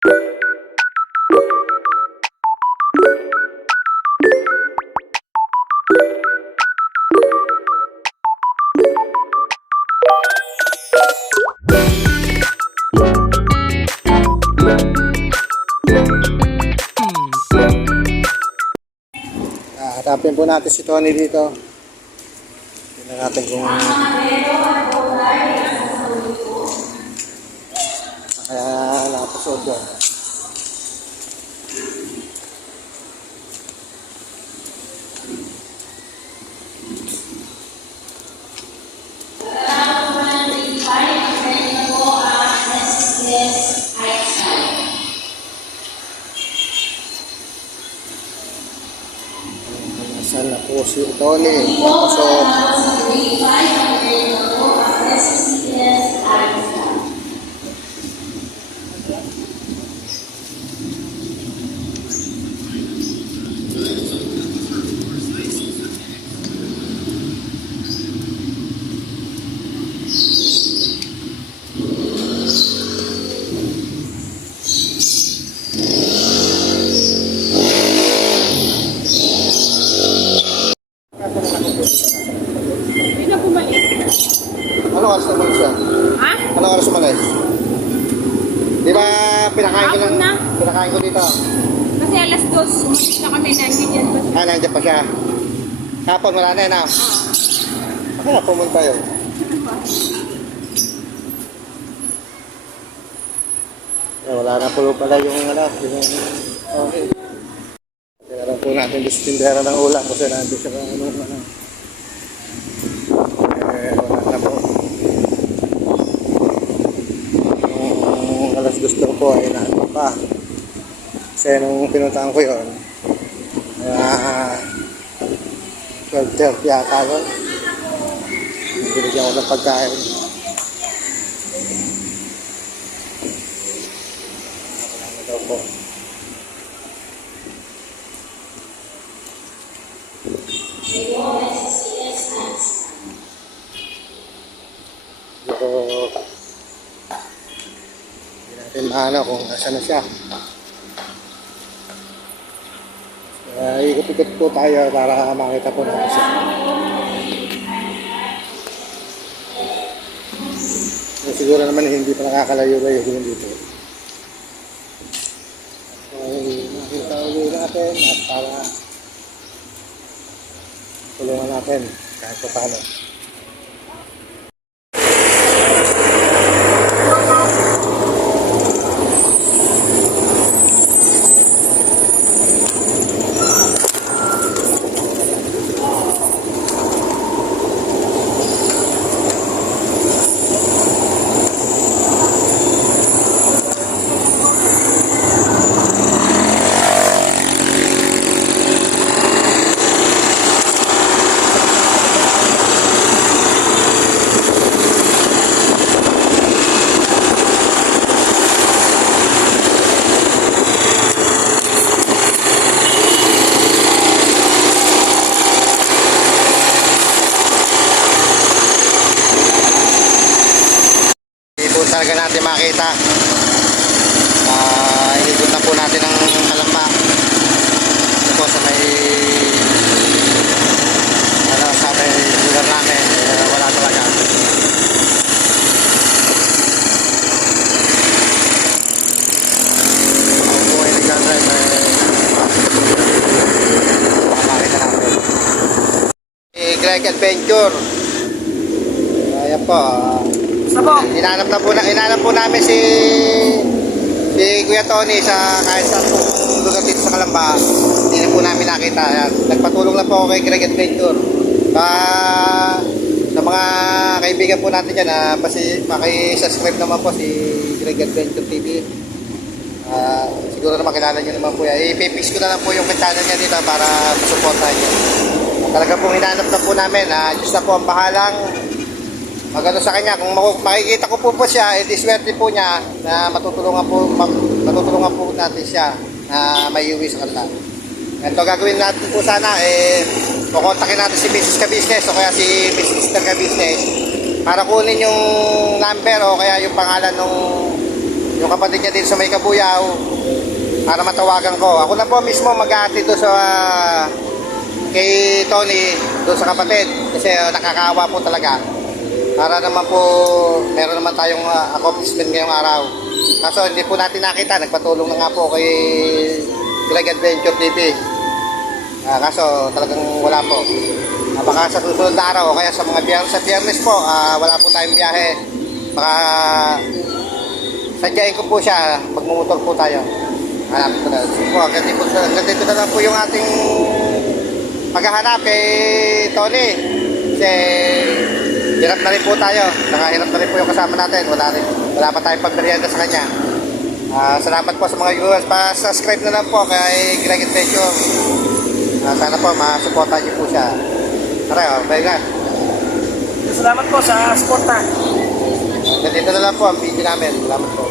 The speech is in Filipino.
Hanapin po natin si Tony dito. Tingnan natin kung kaya napasod doon. Saan na po si Tony? Napasod. Anong oras naman siya? Ha? Anong oras umalis? Di ba pinakain ko Hapon na. Pinakain ko dito? Kasi alas 2, umalis na kami, nandiyan pa siya. Nandiyan pa siya. Hapon wala na yun ah. Kaya pumunta yun. Wala na po pala yung anak. Okay. Kaya lang po natin distindera ng ulam kasi nandun siya kung ano. Wala na po. Yung alas gusto ko po ay naano pa. Kasi nung pinuntahan ko yun, 12:30 yata yun. Binigyan ko ng pagkain. Wala na daw po. Hindi natin maano kung nasa na siya. Ikot-ikot po tayo para makita po natin siya. Siguro naman hindi pa nakakalayo-layo din dito. Makita ulit natin at para tulungan natin kahit pa paano. Talaga natin makita. Ikot na po natin ang Kalamba. Ito po sa may sa may lugar namin, wala talaga. Ako po ay nag-drive makakita natin. Greg Adventure. Ayan po. Hinanap po namin si Kuya Tony sa kahit saan pong lugar dito sa Kalamba. Hindi na po namin nakita. Nagpatulong lang po ako kay Greg Adventure. Sa mga kaibigan po natin dyan, maki-subscribe naman po si Greg Adventure TV. Siguro naman kilala nyo naman po yan. I-fix ko na lang po yung channel niya dito para masuportahan nyo. Talaga pong hinanap na po namin. Diyos na po ang bahalang magano sa kanya. Kung makikita ko po siya, swerte po niya na matutulungan po natin siya na may uwi sa kanila. Ito gagawin natin po sana, kukontakin natin si Mrs. Ka-Business o kaya si Mr. Ka-Business para kunin yung number o kaya yung pangalan yung kapatid niya din sa may Kabuyaw, para matawagan ko. Ako na po mismo mag-aati doon sa kay Tony, doon sa kapatid. Kasi nakakaawa po talaga. Para naman po, meron naman tayong accomplishment ngayong araw. Kaso hindi po natin nakita, nagpatulong na nga po kay Greg Adventure TV. Kaso talagang wala po. Baka sa susunod na araw o kaya sa mga biyernes po, wala po tayong biyahe. Baka sadyain ko po siya, magmumotor po tayo. Hanapin ko na. Sige po, hanggang dito na lang po yung ating paghahanap kay Tony. Kasi hirap na rin po tayo. Nakahirap na rin po yung kasama natin. Wala pa tayong pagmerienda sa kanya. Salamat po sa mga viewers. Pa-subscribe na lang po kay Greg Adventure. Sana po masuportahan niyo po siya. Tara, bye nga. Salamat po sa suporta. Ganito na lang po ang video namin. Salamat po.